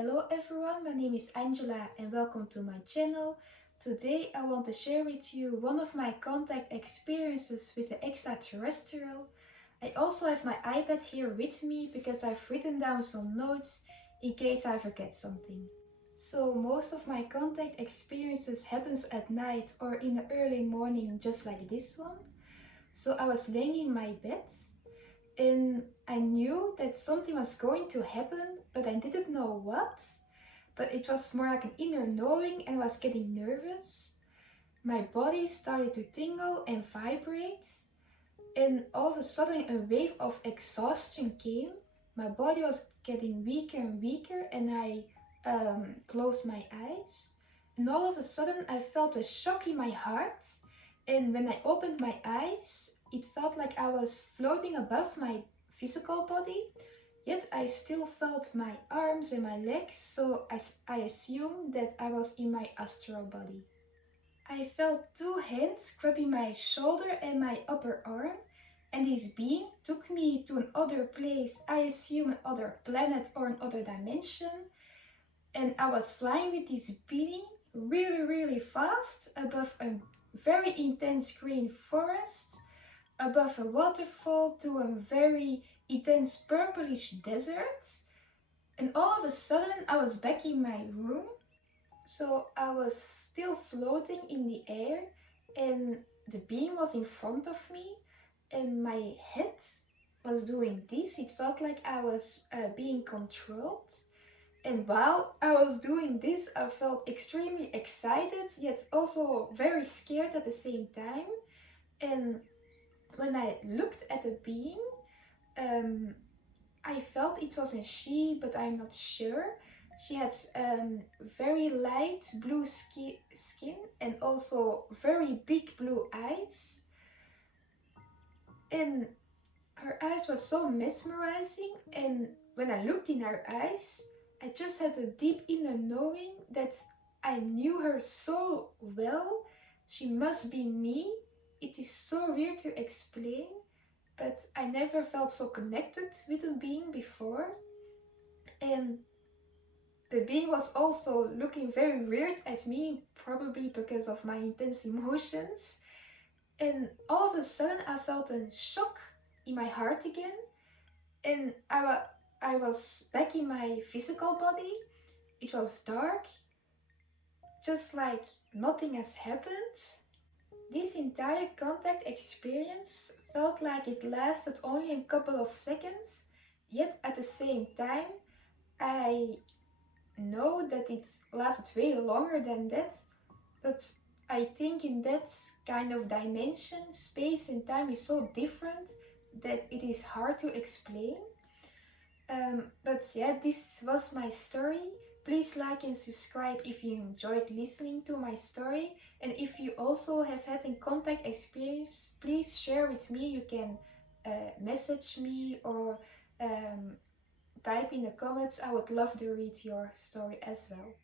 Hello everyone, my name is Angela and welcome to my channel. Today I want to share with you one of my contact experiences with the extraterrestrial. I also have my iPad here with me because I've written down some notes in case I forget something. So most of my contact experiences happens at night or in the early morning, just like this one. So I was laying in my bed and I knew that something was going to happen, but I didn't know what. But it was more like an inner knowing and I was getting nervous. My body started to tingle and vibrate. And all of a sudden a wave of exhaustion came. My body was getting weaker and weaker and I closed my eyes. And all of a sudden I felt a shock in my heart. And when I opened my eyes, it felt like I was floating above my physical body, yet I still felt my arms and my legs, so I assumed that I was in my astral body. I felt two hands grabbing my shoulder and my upper arm, and this being took me to another place, I assume another planet or another dimension, and I was flying with this being really fast above a very intense green forest, above a waterfall to a very intense purplish desert. And all of a sudden I was back in my room. So I was still floating in the air and the being was in front of me and my head was doing this. It felt like I was being controlled. And while I was doing this, I felt extremely excited, yet also very scared at the same time. And when I looked at the being, I felt it was a she, but I'm not sure. She had very light blue skin and also very big blue eyes. And her eyes were so mesmerizing, and when I looked in her eyes, I just had a deep inner knowing that I knew her so well. She must be me. It is so weird to explain, but I never felt so connected with a being before. And the being was also looking very weird at me, probably because of my intense emotions. And all of a sudden I felt a shock in my heart again, and I was back in my physical body. It was dark, just like nothing has happened. This entire contact experience felt like it lasted only a couple of seconds, yet at the same time I know that it lasted way longer than that, but I think in that kind of dimension, space and time is so different that it is hard to explain. But yeah, this was my story. Please like and subscribe if you enjoyed listening to my story. And if you also have had a contact experience, please share with me. You can message me or type in the comments. I would love to read your story as well.